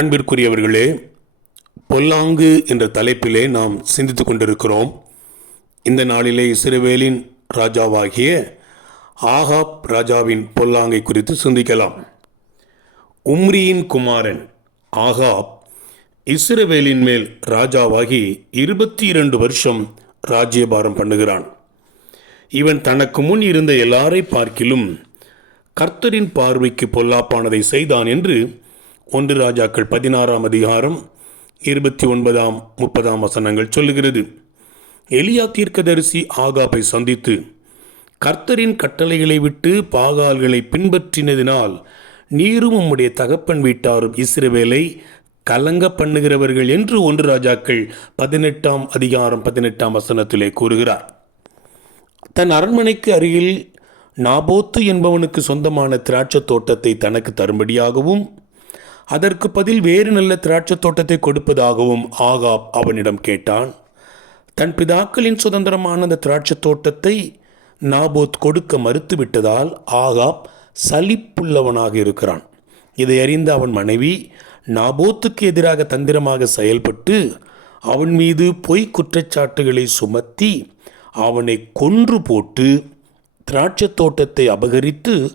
அன்பிற்குரியவர்களே பொல்லாங்கு என்ற தலைப்பிலே நாம் சிந்தித்து கொண்டிருக்கிறோம். இந்த நாளிலே இஸ்ரவேலின் ராஜாவாகிய ஆகாப் ராஜாவின் பொல்லாங்கை குறித்து சிந்திக்கலாம். உம்ரியின் குமாரன் ஆகாப் இஸ்ரவேலின் மேல் ராஜாவாகி இருபத்தி இரண்டு வருஷம் ராஜ்யபாரம் பண்ணுகிறான். இவன் தனக்கு முன் இருந்த எல்லாரை பார்க்கிலும் கர்த்தரின் பார்வைக்கு பொல்லாப்பானதை செய்தான் என்று ஒன்று ராஜாக்கள் பதினாறாம் அதிகாரம் இருபத்தி ஒன்பதாம் முப்பதாம் வசனங்கள் சொல்லுகிறது. எலியா தீர்க்கதரிசி ஆகாப்பை சந்தித்து கர்த்தரின் கட்டளைகளை விட்டு பாகால்களை பின்பற்றினதினால் நீரும் உம்முடைய தகப்பன் வீட்டாரும் இஸ்ரவேலை கலங்க பண்ணுகிறவர்கள் என்று ஒன்று ராஜாக்கள் பதினெட்டாம் அதிகாரம் பதினெட்டாம் வசனத்திலே கூறுகிறார். தன் அரண்மனைக்கு அருகில் நாபோத்து என்பவனுக்கு சொந்தமான திராட்சைத் தோட்டத்தை தனக்கு தரும்படியாகவும் அதற்கு பதில் வேறு நல்ல திராட்சைத் தோட்டத்தை கொடுப்பதாகவும் ஆகாப் அவனிடம் கேட்டான். தன் பிதாக்களின் சுதந்திரமான அந்த திராட்சைத் தோட்டத்தை நாபோத் கொடுக்க மறுத்துவிட்டதால் ஆகாப் சலிப்புள்ளவனாக இருக்கிறான். இதை அறிந்த அவன் மனைவி நாபோத்துக்கு எதிராக தந்திரமாக செயல்பட்டு அவன் மீது பொய் குற்றச்சாட்டுகளை சுமத்தி அவனை கொன்று போட்டு திராட்சைத் தோட்டத்தை அபகரித்து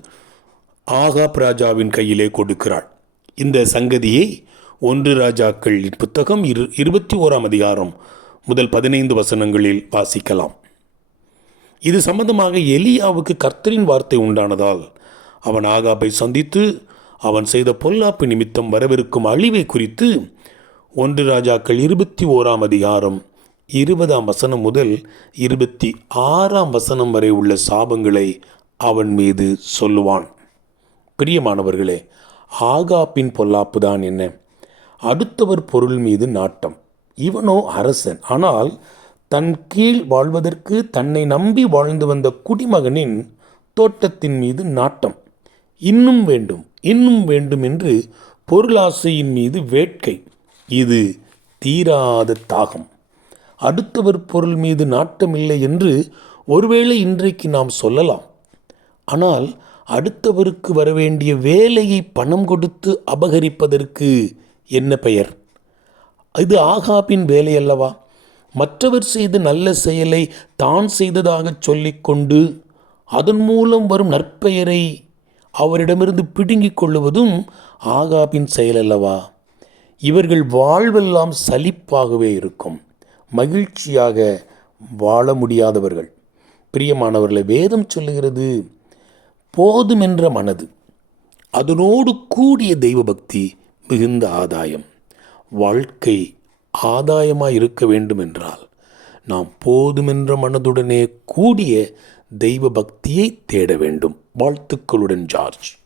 ஆகாப் ராஜாவின் கையிலே கொடுக்கிறாள். இந்த சங்கதியை ஒன்று ராஜாக்கள் புத்தகம் இரு இருபத்தி ஓராம் அதிகாரம் முதல் பதினைந்து வசனங்களில் வாசிக்கலாம். இது சம்பந்தமாக எலியாவுக்கு கர்த்தரின் வார்த்தை உண்டானதால் அவன் ஆகாப்பை சந்தித்து அவன் செய்த பொல்லாப்பு நிமித்தம் வரவிருக்கும் அழிவை குறித்து ஒன்று ராஜாக்கள் இருபத்தி ஓராம் அதிகாரம் இருபதாம் வசனம் முதல் இருபத்தி ஆறாம் வசனம் வரை உள்ள சாபங்களை அவன் மீது சொல்லுவான். பிரியமானவர்களே ஆகாப்பின் பொல்லாப்பு தான் என்ன? அடுத்தவர் பொருள் மீது நாட்டம். இவனோ அரசன். ஆனால் தன் கீழ் வாழ்வதற்கு தன்னை நம்பி வாழ்ந்து வந்த குடிமகனின் தோட்டத்தின் மீது நாட்டம். இன்னும் வேண்டும் இன்னும் வேண்டும் என்று பொருளாசையின் மீது வேட்கை. இது தீராத தாகம். அடுத்தவர் பொருள் மீது நாட்டமில்லை என்று ஒருவேளை இன்றைக்கு நாம் சொல்லலாம். ஆனால் அடுத்தவருக்கு வரவேண்டிய வேலையை பணம் கொடுத்து அபகரிப்பதற்கு என்ன பெயர்? இது ஆகாபின் வேலை அல்லவா? மற்றவர் செய்த நல்ல செயலை தான் செய்ததாகச் சொல்லிக்கொண்டு அதன் மூலம் வரும் நற்பெயரை அவரிடமிருந்து பிடுங்கிக் கொள்ளுவதும் ஆகாபின் செயல் அல்லவா? இவர்கள் வாழ்வெல்லாம் சலிப்பாகவே இருக்கும். மகிழ்ச்சியாக வாழ முடியாதவர்கள். பிரியமானவர்களை வேதம் சொல்லுகிறது போதுமென்ற மனது அதனோடு கூடிய தெய்வ பக்தி மிகுந்த ஆதாயம். வாழ்க்கை ஆதாயமாக இருக்க வேண்டும் என்றால் நாம் போதுமென்ற மனதுடனே கூடிய தெய்வ பக்தியை தேட வேண்டும். வாழ்த்துக்களுடன் ஜார்ஜ்.